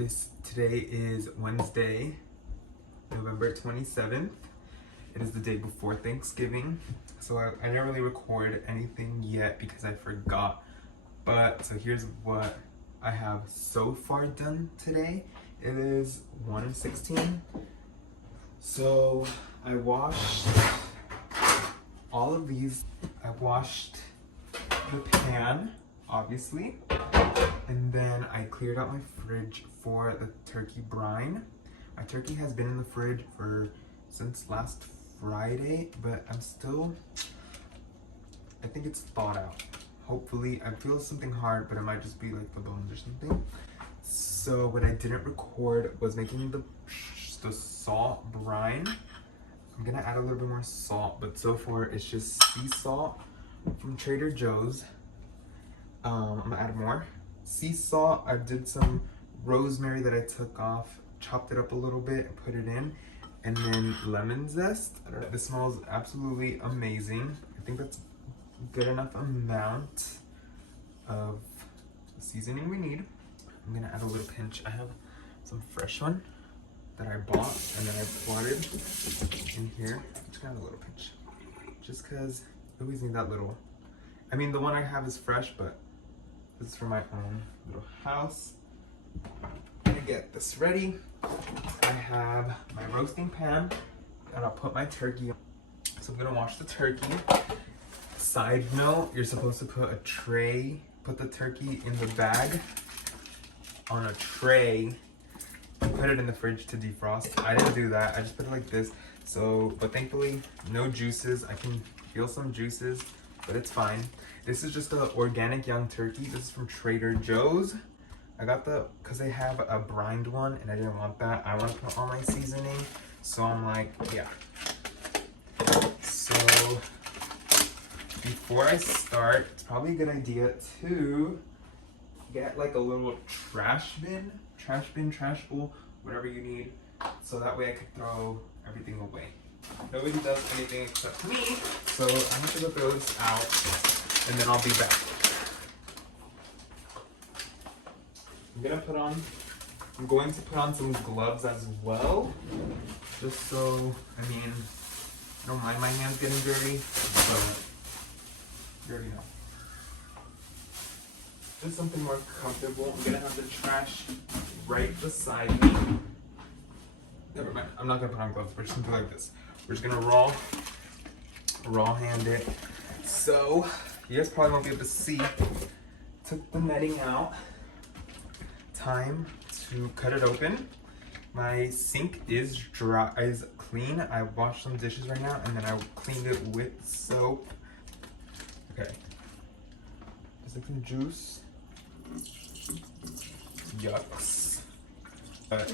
Today is Wednesday, November 27th. It is the day before Thanksgiving, so I didn't really record anything yet because I forgot. But so here's what I have so far done today. It is 1:16. So I washed all of these. I washed the pan, obviously, and then I cleared out my fridge for the turkey brine. My turkey has been in the fridge since last Friday, but I think it's thawed out. Hopefully, I feel something hard, but it might just be like the bones or something. So what I didn't record was making the salt brine. I'm gonna add a little bit more salt, but so far it's just sea salt from Trader Joe's. I'm gonna add more. Sea salt, I did some rosemary that I took off, chopped it up a little bit, and put it in, and then lemon zest. This smells absolutely amazing. I think that's a good enough amount of seasoning we need. I'm gonna add a little pinch. I have some fresh one that I bought, and then I poured it in here. Just gonna add a little pinch, just cause I always need that little. I mean, the one I have is fresh, but this is for my own little house. I'm gonna get this ready. I have my roasting pan, and I'll put my turkey on. So I'm gonna wash the turkey. Side note, you're supposed to put the turkey in the bag on a tray and put it in the fridge to defrost. I didn't do that, I just put it like this. But thankfully, no juices. I can feel some juices, but it's fine. This is just an organic young turkey. This is from Trader Joe's. I got because they have a brined one, and I didn't want that. I want to put all my seasoning, so I'm like, yeah. So before I start, it's probably a good idea to get like a little trash bowl, whatever you need, so that way I could throw everything away. Nobody does anything except me, so I'm just gonna throw this out, and then I'll be back. I'm going to put on some gloves as well, just so, I mean, I don't mind my hands getting dirty, but you already know. Just something more comfortable. I'm gonna have the trash right beside me. Never mind, I'm not gonna put on gloves. We're just gonna do like this. We're just gonna raw hand it. So, you guys probably won't be able to see. Took the netting out. Time to cut it open. My sink is clean. I washed some dishes right now, and then I cleaned it with soap. Okay. Just like some juice. Yucks. But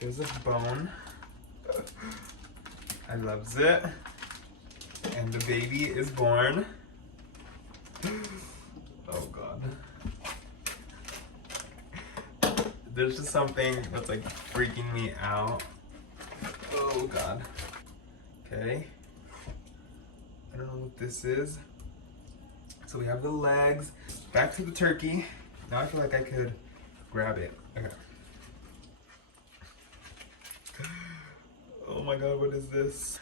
there's a bone. I loves it. And the baby is born. Oh God. There's just something that's like freaking me out. Oh God. Okay. I don't know what this is. So we have the legs. Back to the turkey. Now I feel like I could grab it. Okay. Oh my God, what is this?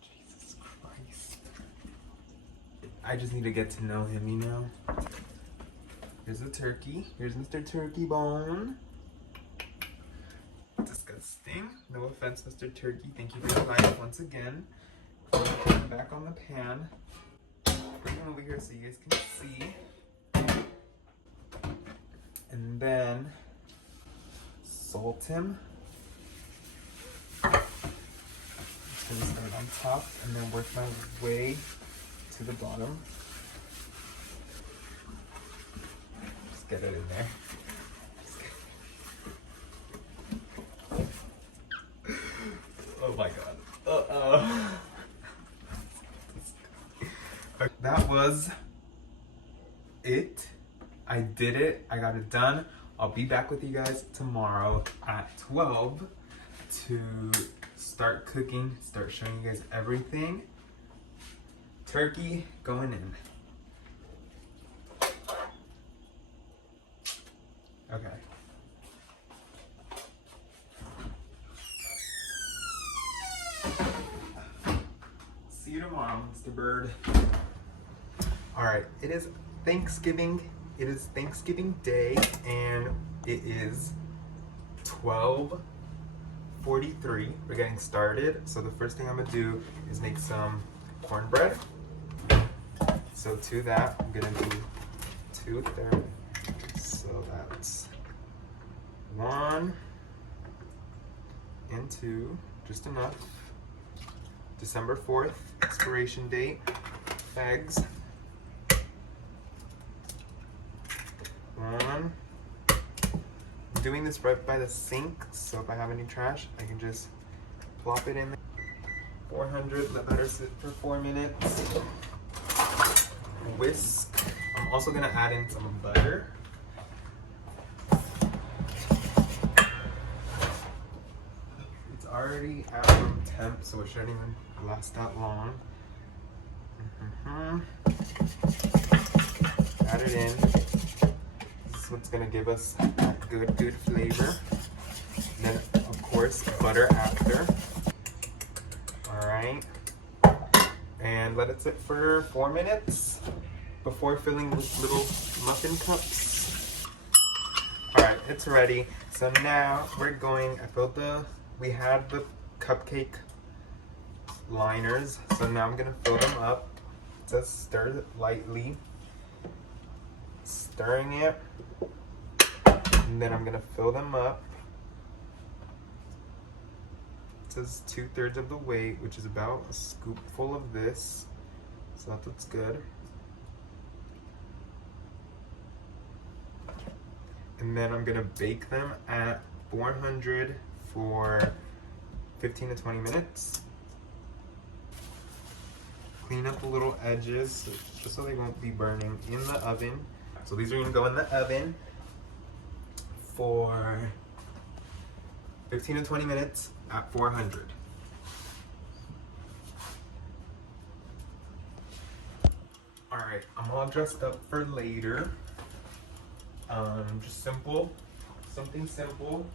Jesus Christ. I just need to get to know him, you know? Here's the turkey. Here's Mr. Turkey Bone. Disgusting. No offense, Mr. Turkey. Thank you for your life once again. Back on the pan. Bring him over here so you guys can see. And then salt him. I'm just gonna start on top and then work my way to the bottom. Get it in there. Oh my God. That was it. I did it. I got it done. I'll be back with you guys tomorrow at 12 to start cooking, start showing you guys everything. Turkey going in. Okay. See you tomorrow, Mr. Bird. Alright, it is Thanksgiving. It is Thanksgiving Day, and it is 12:43. We're getting started. So the first thing I'm gonna do is make some cornbread. So to that, I'm gonna do 2/3. So that's 1 and 2, just enough. December 4th, expiration date, eggs. 1. I'm doing this right by the sink, so if I have any trash, I can just plop it in there. 400, let batter sit for 4 minutes. Whisk. I'm also gonna add in some butter. It's already at room temp, so it shouldn't even last that long. Add it in. This is what's gonna give us that good flavor. Then, of course, butter after. All right. And let it sit for 4 minutes before filling with little muffin cups. All right, it's ready. So now we're going, we had the cupcake liners. So now I'm gonna fill them up. Just stir it lightly. Stirring it. And then I'm gonna fill them up. It says 2/3 of the weight, which is about a scoopful of this. So that looks good. And then I'm gonna bake them at 400 for 15 to 20 minutes. Clean up the little edges just so they won't be burning in the oven. So these are gonna go in the oven for 15 to 20 minutes at 400. All right, I'm all dressed up for later. Just something simple.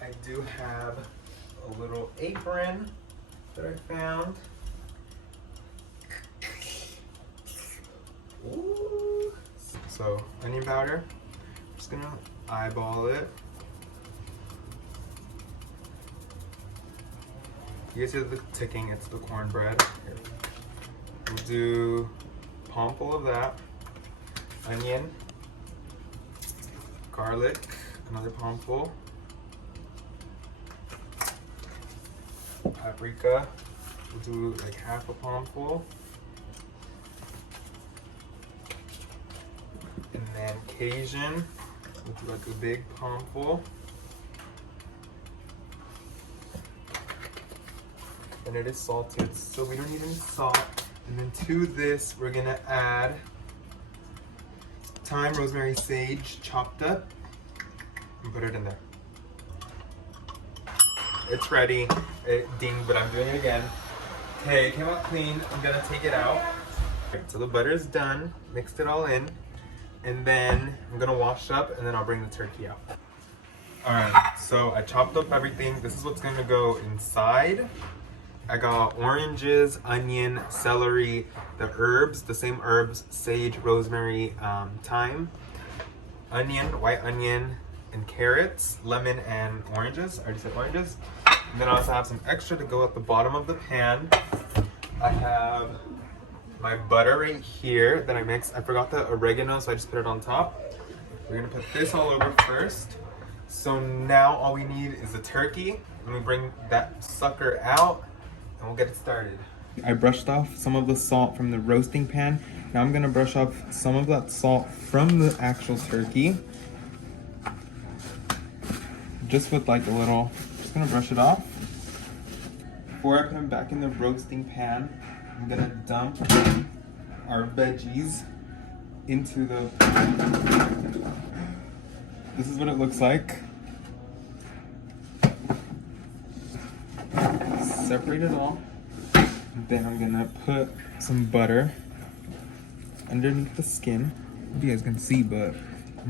I do have a little apron that I found. Ooh. So onion powder, just gonna eyeball it. You guys hear the ticking, it's the cornbread. Here. We'll do a palmful of that. Onion, garlic, another palmful. Paprika, we'll do like half a palmful. And then Cajun, we'll do like a big palmful. And it is salted, so we don't need any salt. And then to this, we're gonna add thyme, rosemary, sage, chopped up, and put it in there. It's ready. It dinged, but I'm doing it again. Okay, it came out clean. I'm gonna take it out. Right, so the butter is done. Mixed it all in. And then I'm gonna wash up, and then I'll bring the turkey out. All right, so I chopped up everything. This is what's gonna go inside. I got oranges, onion, celery, the herbs, the same herbs, sage, rosemary, thyme, onion, white onion, and carrots, lemon, and oranges. I already said oranges. And then I also have some extra to go at the bottom of the pan. I have my butter right here that I mixed. I forgot the oregano, so I just put it on top. We're gonna put this all over first. So now all we need is the turkey. Let me bring that sucker out and we'll get it started. I brushed off some of the salt from the roasting pan. Now I'm gonna brush off some of that salt from the actual turkey. Just with like a little, just gonna brush it off. Before I put them back in the roasting pan, I'm gonna dump our veggies into the this is what it looks like. Separate it all. Then I'm gonna put some butter underneath the skin. I don't know if you guys can see, but I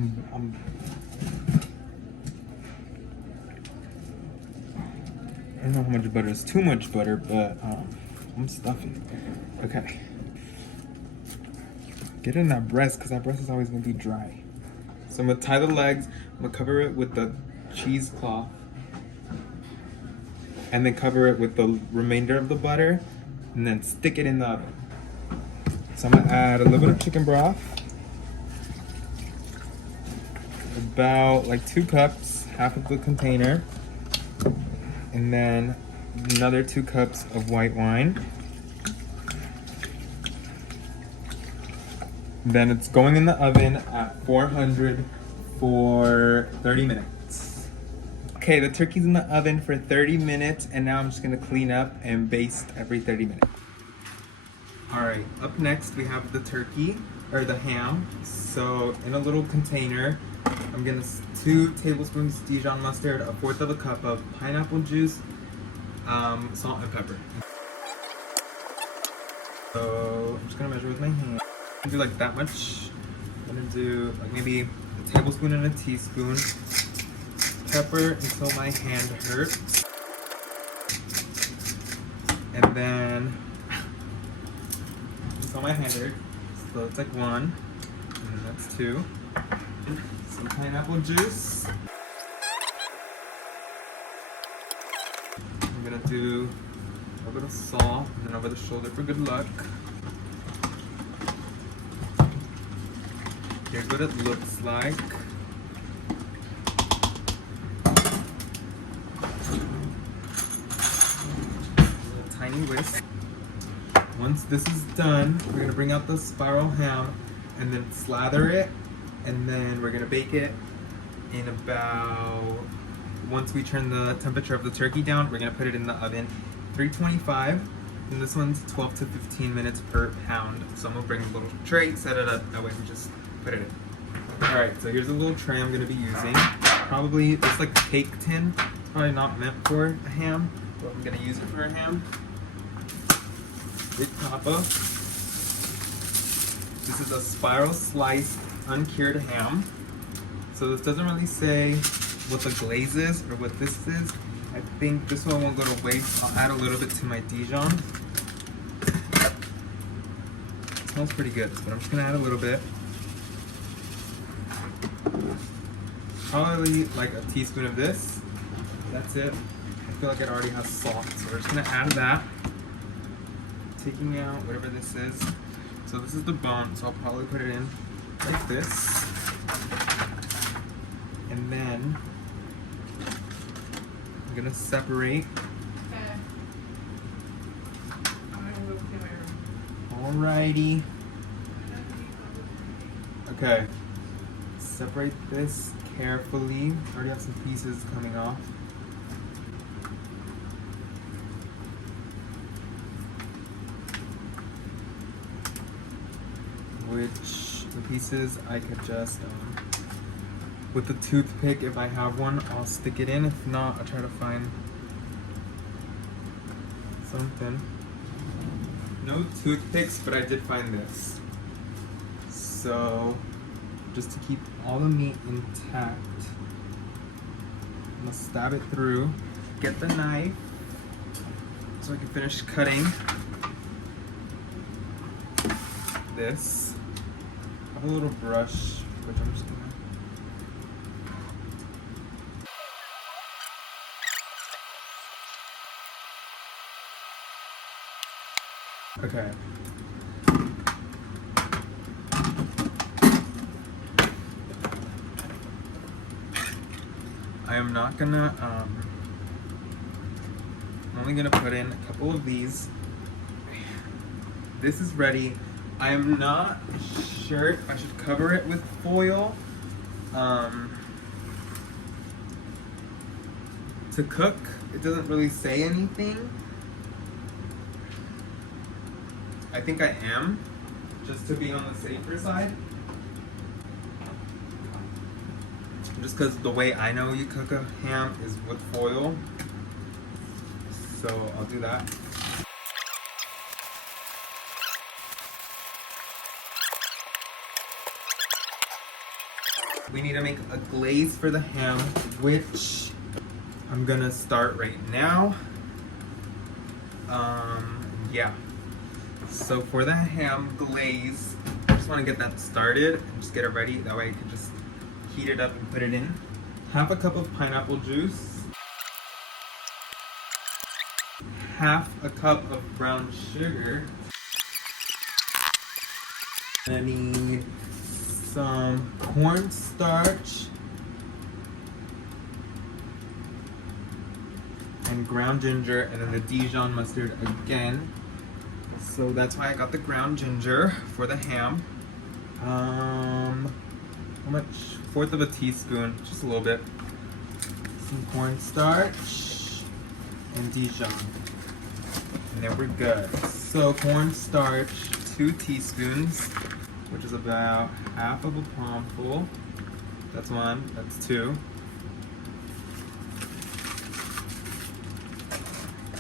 don't know how much butter is too much butter, but I'm stuffing. Okay. Get it in that breast, because that breast is always gonna be dry. So I'm gonna tie the legs, I'm gonna cover it with the cheesecloth, and then cover it with the remainder of the butter, and then stick it in the oven. So I'm gonna add a little bit of chicken broth, about like 2 cups, half of the container, and then another 2 cups of white wine. Then it's going in the oven at 400 for 30 minutes. Okay, the turkey's in the oven for 30 minutes, and now I'm just gonna clean up and baste every 30 minutes. All right, up next we have the turkey, or the ham. So in a little container, I'm gonna 2 tablespoons Dijon mustard, 1/4 of a cup of pineapple juice, salt and pepper. So I'm just gonna measure with my hand. Do like that much. I'm gonna do like maybe a tablespoon and a teaspoon. Pepper until my hand hurts. And then until my hand hurts. So it's like 1. And then that's 2. Some pineapple juice. I'm gonna do a little bit of salt and then over the shoulder for good luck. Here's what it looks like. A tiny whisk. Once this is done, we're gonna bring out the spiral ham and then slather it, and then we're gonna bake it in about, once we turn the temperature of the turkey down, we're gonna put it in the oven 325, and this one's 12 to 15 minutes per pound. So I'm gonna bring a little tray, set it up, that way we just put it in. Alright, so here's a little tray I'm gonna be using. Probably, it's like a cake tin. It's probably not meant for a ham, but I'm gonna use it for a ham. Big papa. This is a spiral sliced, uncured ham. So this doesn't really say what the glaze is or what this is. I think this one won't go to waste. I'll add a little bit to my Dijon. It smells pretty good, but I'm just gonna add a little bit. Probably like a teaspoon of this. That's it. I feel like it already has salt, so we're just gonna add that. Taking out whatever this is. So this is the bone, so I'll probably put it in like this. And then I'm gonna separate. Alrighty. Okay. Separate this carefully. I already have some pieces coming off. Which the pieces I could just, with the toothpick, if I have one, I'll stick it in. If not, I'll try to find something. No toothpicks, but I did find this. So, just to keep all the meat intact, I'm gonna stab it through, get the knife, so I can finish cutting this. I have a little brush, which I'm just gonna... Okay. I am not gonna, I'm only gonna put in a couple of these. This is ready. I am not sure if I should cover it with foil to cook. It doesn't really say anything. I think I am, just to be on the safer side. I'm just because the way I know you cook a ham is with foil. So I'll do that. We need to make a glaze for the ham, which I'm gonna start right now. Yeah. So for the ham glaze, I just want to get that started and just get it ready. That way I can just heat it up and put it in. Half a cup of pineapple juice. Half a cup of brown sugar. I need some cornstarch and ground ginger, and then the Dijon mustard again. So that's why I got the ground ginger for the ham. How much? 1/4 of a teaspoon, just a little bit. Some cornstarch and Dijon. And then we're good. So cornstarch, 2 teaspoons, which is about half of a palmful. That's 1, that's 2.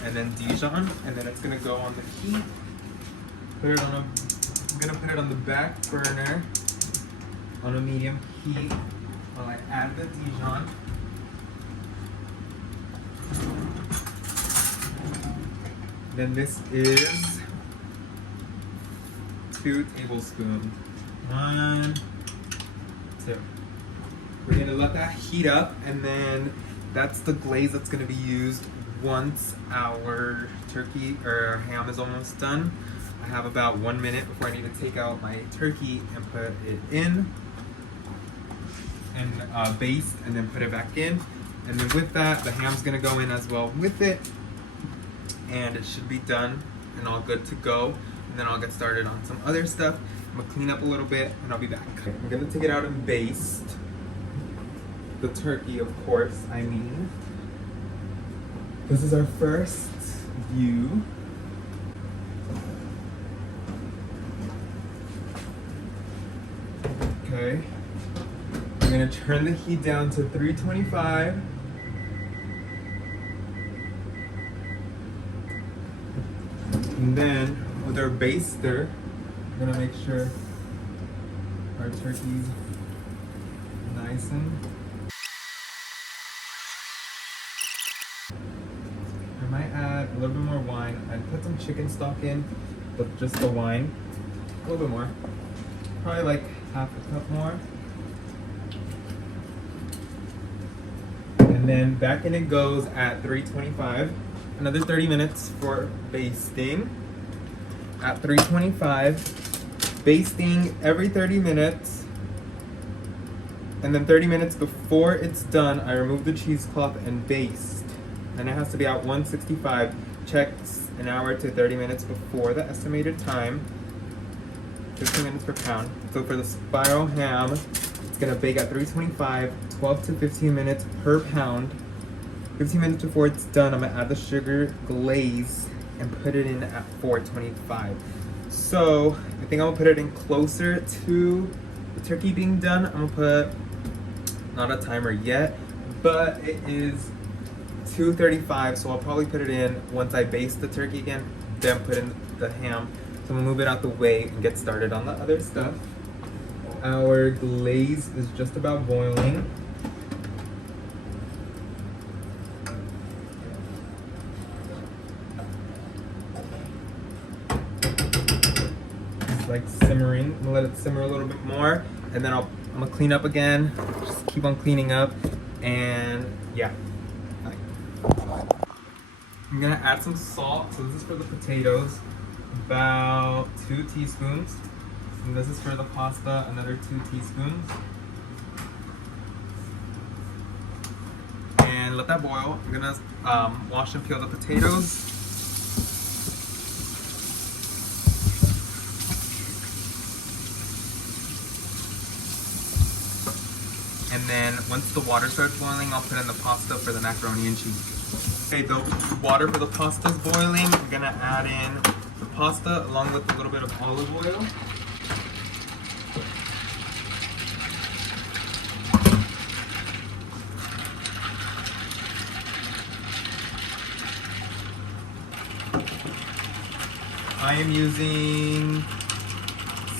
And then Dijon, and then it's gonna go on the heat. I'm gonna put it on the back burner on a medium heat while I add the Dijon. Then this is 2 tablespoons. 1, 2. We're gonna let that heat up, and then that's the glaze that's gonna be used once our turkey or ham is almost done. I have about 1 minute before I need to take out my turkey and put it in and baste, and then put it back in. And then with that, the ham's gonna go in as well with it, and it should be done and all good to go. And then I'll get started on some other stuff. I'm gonna clean up a little bit and I'll be back. Okay, I'm gonna take it out and baste the turkey, of course. I mean, this is our first view. Okay, I'm gonna turn the heat down to 325. And then with our baster, we're gonna make sure our turkey's nice and. I might add a little bit more wine. I'd put some chicken stock in, but just the wine. A little bit more. Probably like half a cup more. And then back in it goes at 325. Another 30 minutes for basting. At 325. Basting every 30 minutes. And then 30 minutes before it's done, I remove the cheesecloth and baste. And it has to be at 165. Checks an hour to 30 minutes before the estimated time. 15 minutes per pound. So for the spiral ham, it's gonna bake at 325, 12 to 15 minutes per pound. 15 minutes before it's done, I'm gonna add the sugar glaze and put it in at 425. So I think I'm gonna put it in closer to the turkey being done. I'm gonna put, not a timer yet, but it is 235, so I'll probably put it in once I baste the turkey again, then put in the ham. So I'm gonna move it out the way and get started on the other stuff. Our glaze is just about boiling. It's like simmering. I'm gonna let it simmer a little bit more, and then I'm gonna clean up again. Just keep on cleaning up, and yeah. I'm gonna add some salt. So this is for the potatoes, about 2 teaspoons. And this is for the pasta, another 2 teaspoons. And let that boil. I'm gonna wash and peel the potatoes. And then once the water starts boiling, I'll put in the pasta for the macaroni and cheese. Okay, the water for the pasta is boiling. I'm gonna add in the pasta along with a little bit of olive oil. I am using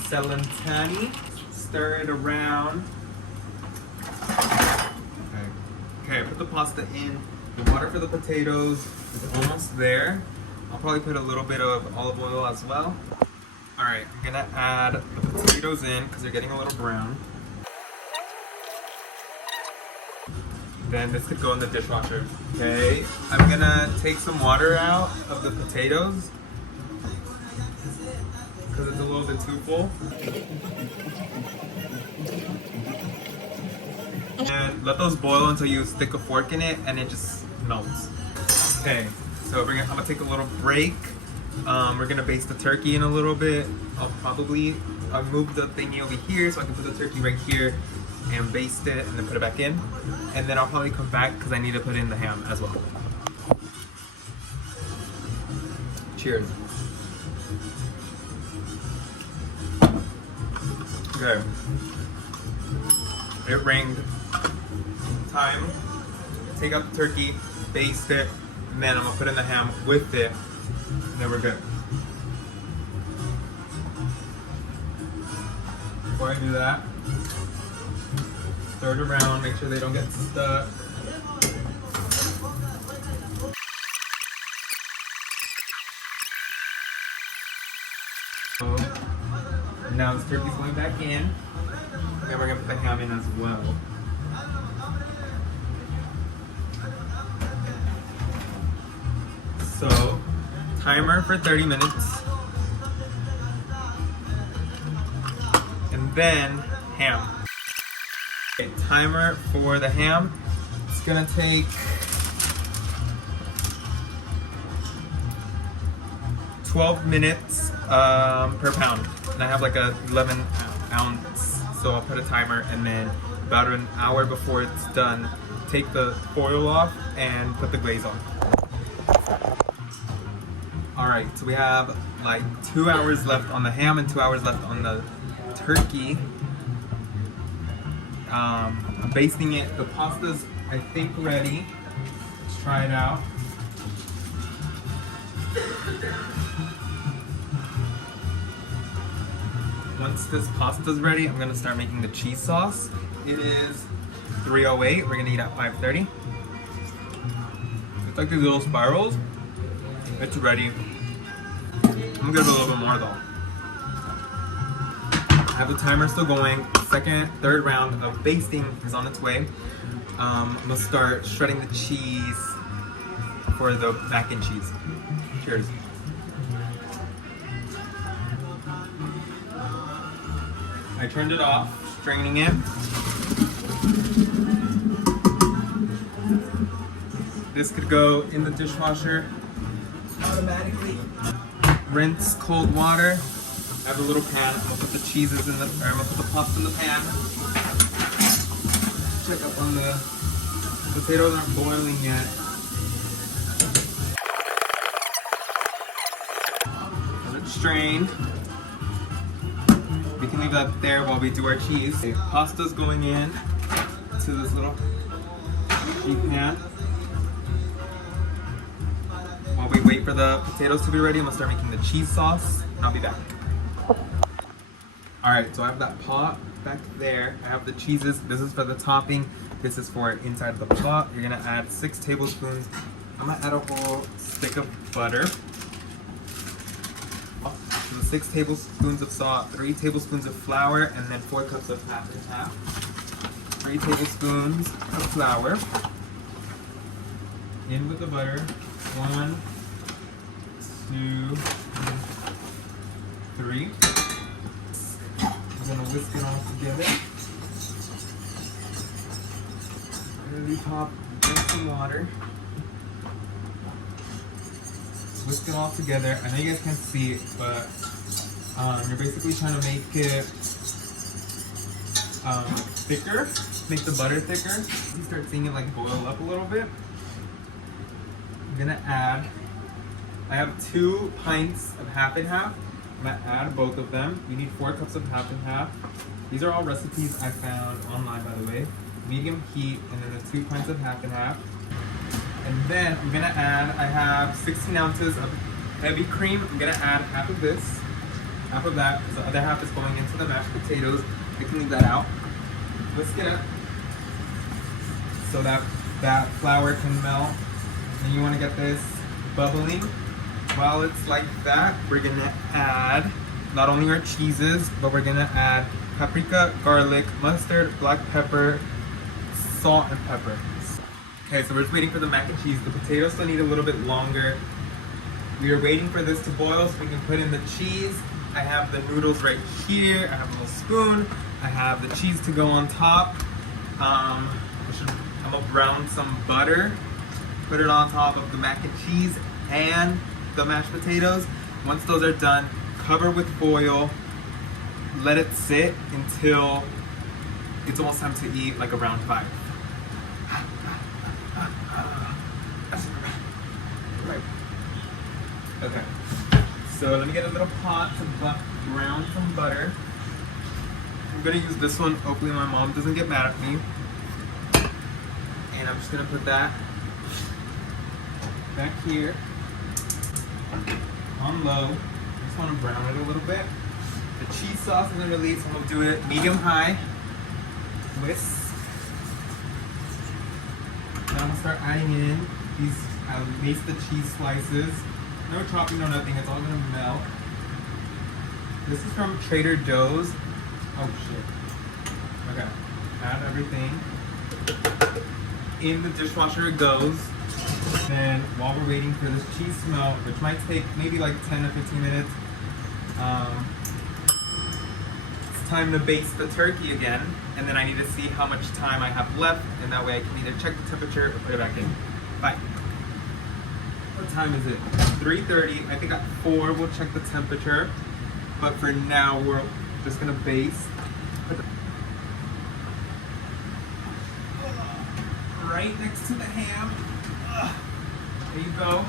Celentani. Stir it around. Okay, put the pasta in. The water for the potatoes is almost there. I'll probably put a little bit of olive oil as well. Alright, I'm gonna add the potatoes in because they're getting a little brown. Then this could go in the dishwasher. Okay, I'm gonna take some water out of the potatoes because it's a little bit too full. And let those boil until you stick a fork in it and it just melts. Okay, so I'm gonna take a little break. We're gonna baste the turkey in a little bit. I'll move the thingy over here so I can put the turkey right here and baste it and then put it back in. And then I'll probably come back because I need to put in the ham as well. Cheers. Okay. It rained. Time. Take out the turkey, baste it, and then I'm gonna put in the ham with it, and then we're good. Before I do that, stir it around, make sure they don't get stuck. Now this turkey's going back in, and we're gonna put the ham in as well. So, timer for 30 minutes. And then ham. Okay, timer for the ham. It's gonna take 12 minutes per pound. And I have like a 11 ounce, so I'll put a timer, and then about an hour before it's done, take the foil off and put the glaze on. Alright, so we have like 2 hours left on the ham and 2 hours left on the turkey. I'm basting it. The pasta's, I think, ready. Let's try it out. Once this pasta's ready, I'm gonna start making the cheese sauce. It is 3:08. We're gonna eat at 5:30. It's like these little spirals. It's ready. I'm gonna do a little bit more though. I have the timer still going. Third round of basting is on its way. I'm gonna start shredding the cheese for the mac and cheese. Cheers. I turned it off, straining it. This could go in the dishwasher automatically. Rinse cold water. I have a little pan. I'm gonna put the cheeses in I'm gonna put the pasta in the pan. Check up on the potatoes aren't boiling yet. Let it strain. We can leave that there while we do our cheese. Okay, pasta's going in to this little sheet pan. While we wait for the potatoes to be ready, I'm gonna start making the cheese sauce, and I'll be back. Alright, so I have that pot back there. I have the cheeses. This is for the topping. This is for inside the pot. You're gonna add 6 tablespoons. I'm gonna add a whole stick of butter. So 6 tablespoons of salt, 3 tablespoons of flour, and then 4 cups of half and half. 3 tablespoons of flour. In with the butter. 1, 2, 3. I'm gonna whisk it all together. Really top, drink some water. Whisk it all together. I know you guys can't see it, but you're basically trying to make it thicker, make the butter thicker. You start seeing it like boil up a little bit. I'm gonna add, I have 2 pints of half and half. I'm gonna add both of them. You need 4 cups of half and half. These are all recipes I found online, by the way. Medium heat, and then the 2 pints of half and half. And then I'm gonna add, I have 16 ounces of heavy cream. I'm gonna add half of this, half of that, because the other half is going into the mashed potatoes. I can leave that out. Let's get it so that flour can melt. And you want to get this bubbling. While it's like that, we're gonna add not only our cheeses, but we're gonna add paprika, garlic, mustard, black pepper, salt, and pepper. Okay, so we're just waiting for the mac and cheese. The potatoes still need a little bit longer. We are waiting for this to boil so we can put in the cheese. I have the noodles right here. I have a little spoon. I have the cheese to go on top. I'm gonna brown some butter, put it on top of the mac and cheese and the mashed potatoes. Once those are done, cover with foil. Let it sit until it's almost time to eat, like around 5. Right. Okay. So let me get a little pot to brown some butter. I'm gonna use this one. Hopefully my mom doesn't get mad at me. And I'm just gonna put that back here on low. I just want to brown it a little bit. The cheese sauce is gonna release. I'm gonna do it medium-high. Whisk. Now I'm gonna start adding in these. I maced the cheese slices. No chopping, no nothing. It's all gonna melt. This is from Trader Joe's. Oh shit. Okay. Add everything. In the dishwasher it goes. Then while we're waiting for this cheese to melt, which might take maybe like 10 to 15 minutes, it's time to baste the turkey again. And then I need to see how much time I have left, and that way I can either check the temperature or put it back in. Bye. What time is it? 3:30. I think at 4 we'll check the temperature. But for now, we're just gonna baste. Right next to the ham. There you go.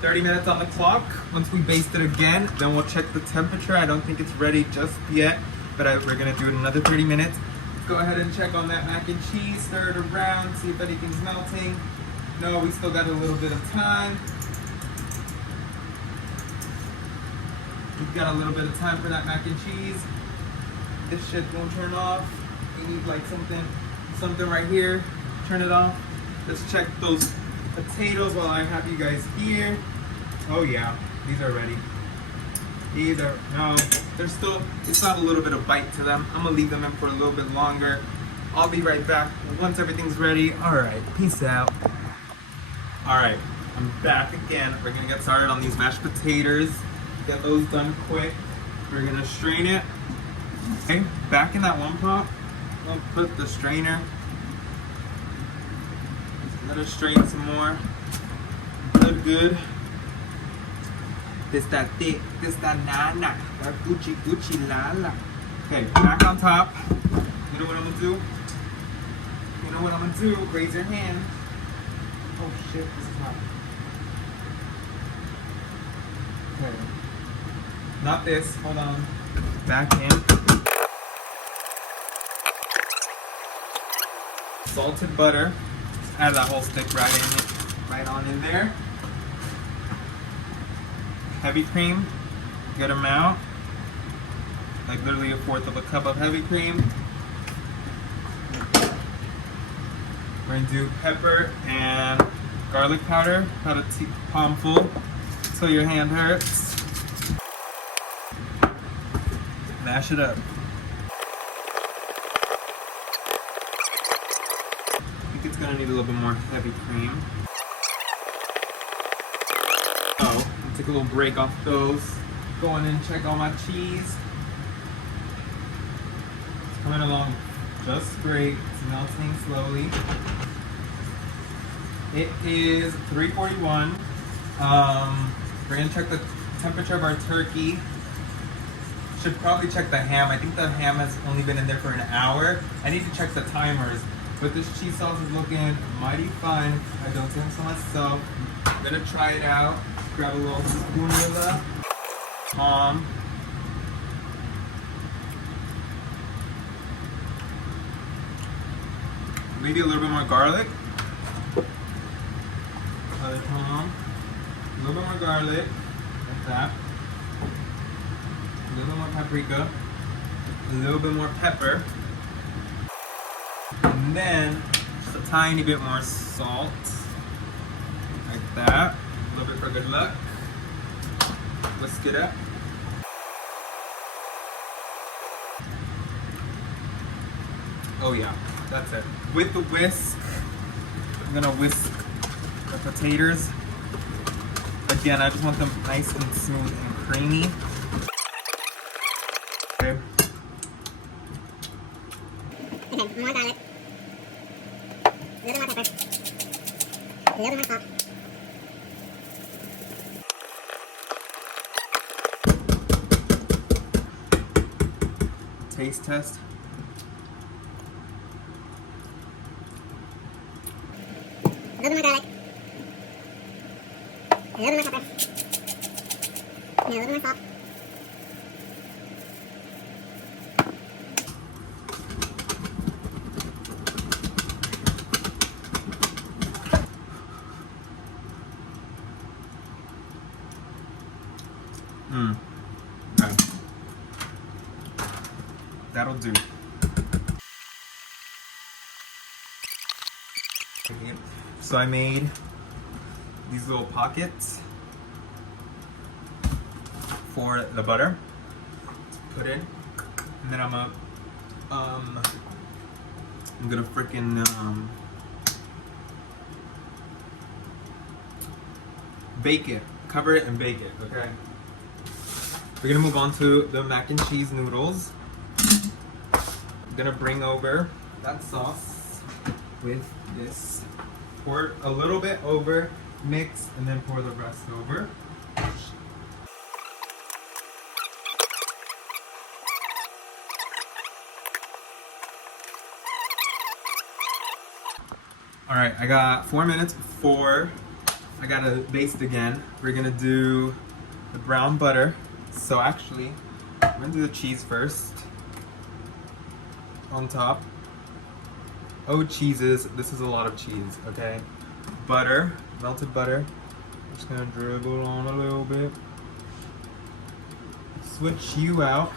30 minutes on the clock. Once we baste it again, then we'll check the temperature. I don't think it's ready just yet, but we're gonna do it another 30 minutes. Let's go ahead and check on that mac and cheese, stir it around, see if anything's melting. No, we still got a little bit of time. We've got a little bit of time for that mac and cheese. This shit won't turn off. We need like something right here. Turn it off. Let's check those potatoes while I have you guys here. Oh yeah, these are ready. These are, no, they're still, it's not a little bit of bite to them. I'm gonna leave them in for a little bit longer. I'll be right back once everything's ready. All right, peace out. All right, I'm back again. We're gonna get started on these mashed potatoes. Get those done quick. We're gonna strain it. Okay, back in that one pot, I'll put the strainer. Let it strain some more. Good. This that thick, this that nana, that Gucci lala. Okay, back on top. You know what I'm gonna do? You know what I'm gonna do? Raise your hand. Oh shit, this is hot. Okay. Not this, hold on. Back in. Salted butter. Just add that whole stick right on in there. Heavy cream, good amount. Like literally 1/4 of a cup of heavy cream. We're gonna do pepper and garlic powder, about a palmful, so your hand hurts. Mash it up. I think it's gonna need a little bit more heavy cream. Oh, take a little break off those. Go in and check all my cheese. It's coming along just great. It's melting slowly. It is 3:41. We're gonna check the temperature of our turkey. Should probably check the ham. I think the ham has only been in there for an hour. I need to check the timers. But this cheese sauce is looking mighty fine. I don't think so myself. I'm gonna try it out. Grab a little spoonula. Maybe a little bit more garlic. A little bit more garlic. that. A little more paprika. A little bit more pepper. And then just a tiny bit more salt. Like that. A little bit for good luck. Whisk it up. Oh yeah, that's it. With the whisk, I'm gonna whisk the potatoes. Again, I just want them nice and smooth and creamy. Okay. Okay, more garlic. A little more pepper. A little more salt. Taste test. A little more garlic. A little more pepper. And a little more salt. Okay. That'll do. Okay. So I made these little pockets for the butter to put in, and then I'm gonna freaking bake it, cover it and bake it. Okay. We're gonna move on to the mac and cheese noodles. I'm gonna bring over that sauce with this. Pour it a little bit over, mix, and then pour the rest over. All right, I got 4 minutes before I gotta baste again. We're gonna do the brown butter. So actually, I'm gonna do the cheese first. On top. Oh, cheeses. This is a lot of cheese, okay? Butter, melted butter. Just gonna dribble on a little bit. Switch you out.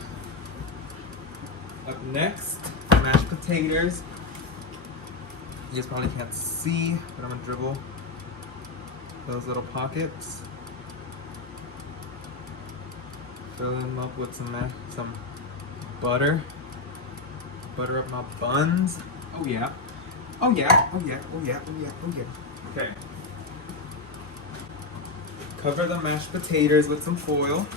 Up next, mashed potatoes. You guys probably can't see, but I'm gonna dribble those little pockets. Fill them up with some butter. Butter up my buns. Oh yeah. Oh yeah. Oh yeah. Oh yeah. Oh yeah. Oh yeah. Okay. Cover the mashed potatoes with some foil.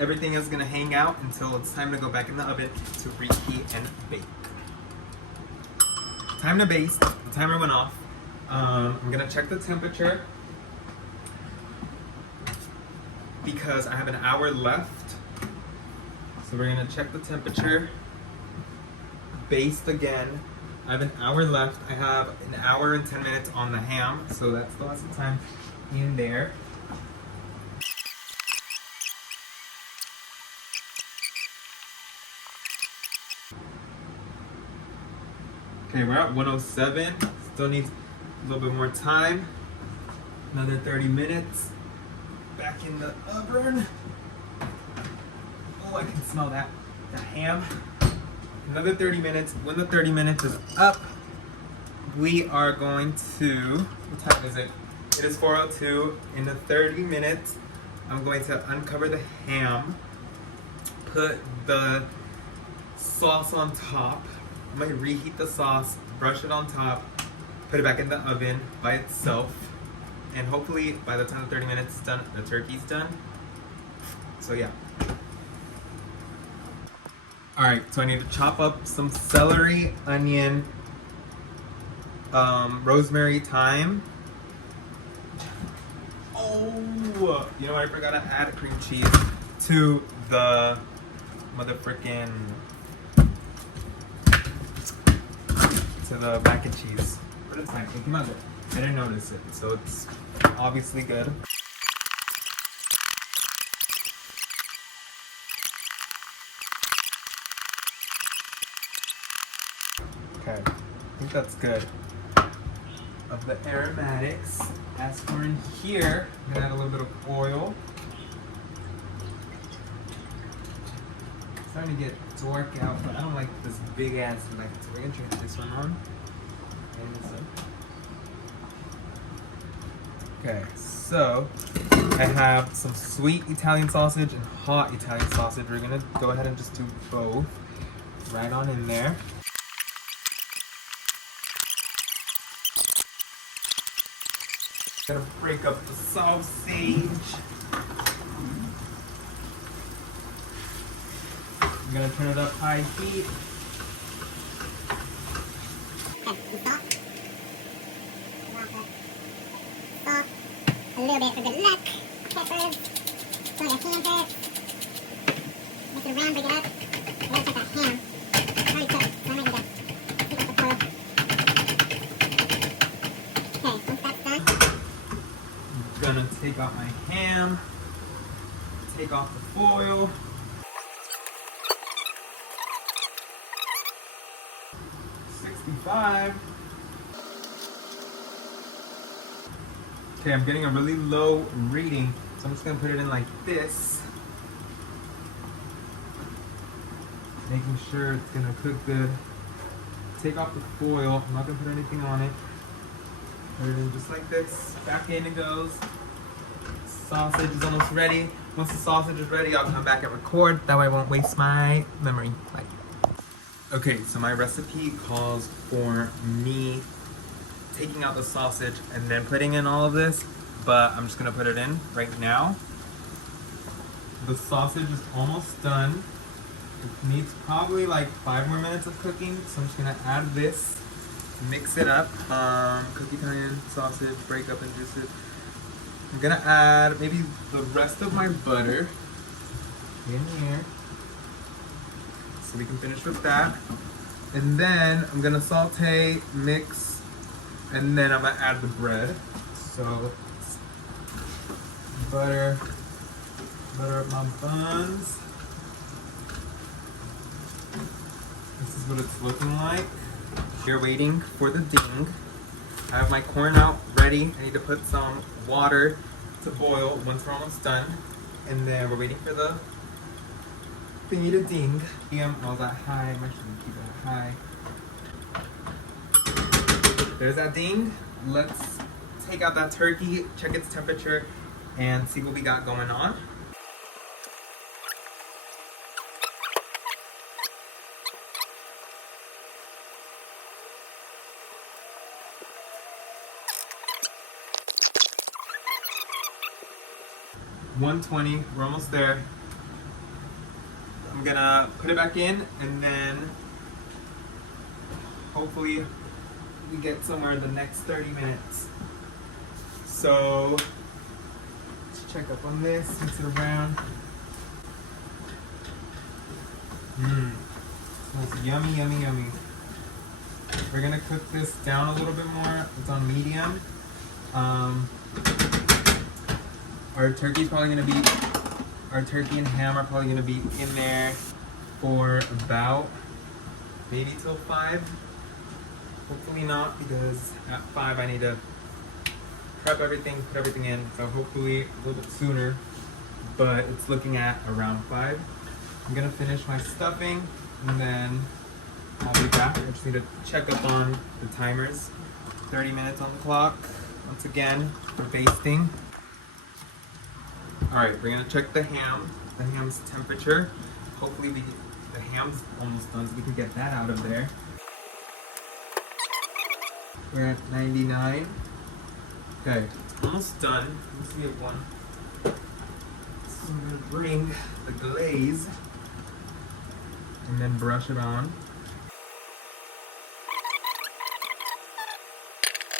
Everything is gonna hang out until it's time to go back in the oven to reheat and bake. Time to baste. The timer went off. I'm gonna check the temperature because I have an hour left. So we're gonna check the temperature. Baste again. I have an hour left. I have an hour and 10 minutes on the ham, so that still has some time in there. Okay, we're at 107. Still needs a little bit more time. Another 30 minutes. Back in the oven. Oh, I can smell that. The ham. Another 30 minutes. When the 30 minutes is up, we are going to, what time is it? It is 4:02. In the 30 minutes, I'm going to uncover the ham, put the sauce on top. I'm going to reheat the sauce, brush it on top, put it back in the oven by itself, and hopefully by the time the 30 minutes is done, the turkey's done. So yeah. Alright, so I need to chop up some celery, onion, rosemary, thyme. Oh, you know what? I forgot to add cream cheese to the motherfrickin' to the mac and cheese. But it's fine. It came out good. I didn't notice it, so it's obviously good. Okay, I think that's good. of the aromatics. As for in here, I'm gonna add a little bit of oil. It's starting to get dark out, but I don't like this big ass light, so we're gonna turn this one on. Okay, so I have some sweet Italian sausage and hot Italian sausage. We're gonna go ahead and just do both right on in there. Gonna break up the sausage. I'm gonna turn it up high heat. A little bit for good luck. Peppers. Throw the ham first. Mix it around, break it up. I gotta check that ham. It's already cooked, so I might need to take out the foil. Okay, once that's done. I'm gonna take out my ham. Take off the foil. $65. Okay, I'm getting a really low reading, so I'm just gonna put it in like this. Making sure it's gonna cook good. Take off the foil, I'm not gonna put anything on it. Put it in just like this, back in it goes. Sausage is almost ready. Once the sausage is ready, I'll come back and record, that way I won't waste my memory. Bye. Okay, so my recipe calls for me taking out the sausage and then putting in all of this, but I'm just gonna put it in right now. The sausage is almost done. It needs probably like 5 more minutes of cooking, so I'm just gonna add this, mix it up. Cook Italian sausage, break up and juice it. I'm gonna add maybe the rest of my butter in here, so we can finish with that. And then I'm gonna saute, mix, and then I'm gonna add the bread. So butter up my buns. This is what it's looking like. We're waiting for the ding. I have my corn out ready. I need to put some water to boil once we're almost done. And then we're waiting for the thingy to ding. All that high. I'm actually gonna keep that high. There's that ding. Let's take out that turkey, check its temperature, and see what we got going on. $120, we're almost there. I'm gonna put it back in and then hopefully we get somewhere in the next 30 minutes. So let's check up on this, mix it around. Smells yummy, yummy, yummy. We're gonna cook this down a little bit more. It's on medium. Our turkey and ham are probably gonna be in there for about maybe till 5. Hopefully not, because at 5 I need to prep everything, put everything in. So hopefully a little bit sooner, but it's looking at around 5. I'm gonna finish my stuffing and then I'll be back. I just need to check up on the timers. 30 minutes on the clock. Once again, for basting. Alright, we're gonna check the ham's temperature. Hopefully the ham's almost done, so we can get that out of there. We're at 99. Okay, it's almost done. Let's see if one. So I'm gonna bring the glaze and then brush it on.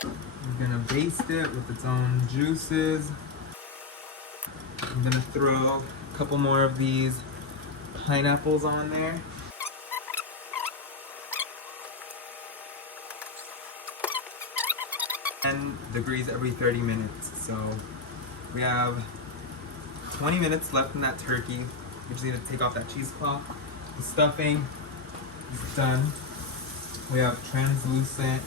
I'm gonna baste it with its own juices. I'm gonna throw a couple more of these pineapples on there. And degrees every 30 minutes. So we have 20 minutes left in that turkey. We just need to take off that cheesecloth. The stuffing is done. We have translucent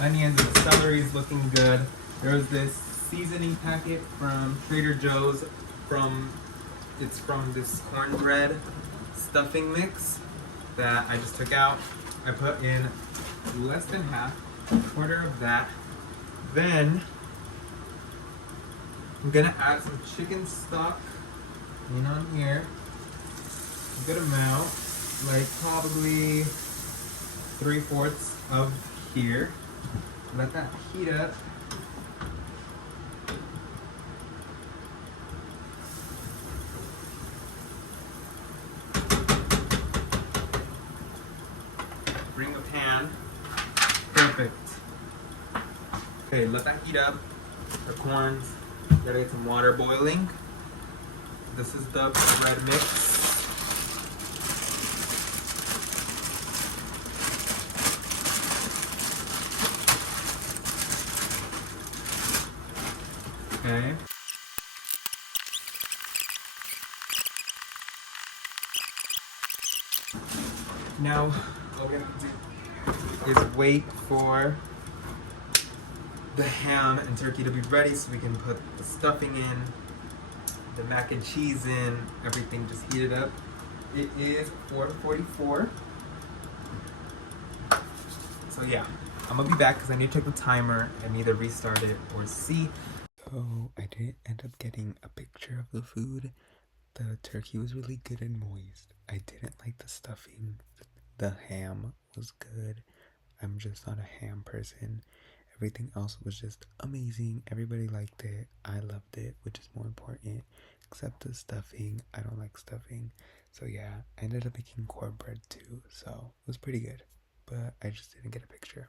onions and the celery is looking good. There's this seasoning packet from Trader Joe's it's from this cornbread stuffing mix that I just took out. I put in less than half, a quarter of that. Then I'm gonna add some chicken stock in on here. A good amount, like probably 3/4 of here. Let that heat up. Bring the pan. Perfect. Okay, let that heat up. The corns. Gotta get some water boiling. This is the bread mix. Okay. Now, what we're gonna do is wait for the ham and turkey to be ready so we can put the stuffing in, the mac and cheese in, everything just heated up. It is 4:44. So yeah, I'm gonna be back because I need to check the timer and either restart it or see. So I didn't end up getting a picture of the food. The turkey was really good and moist. I didn't like the stuffing. The ham was good. I'm just not a ham person. Everything else was just amazing. Everybody liked it. I loved it, which is more important. Except the stuffing. I don't like stuffing. So yeah, I ended up making cornbread too. So it was pretty good. But I just didn't get a picture.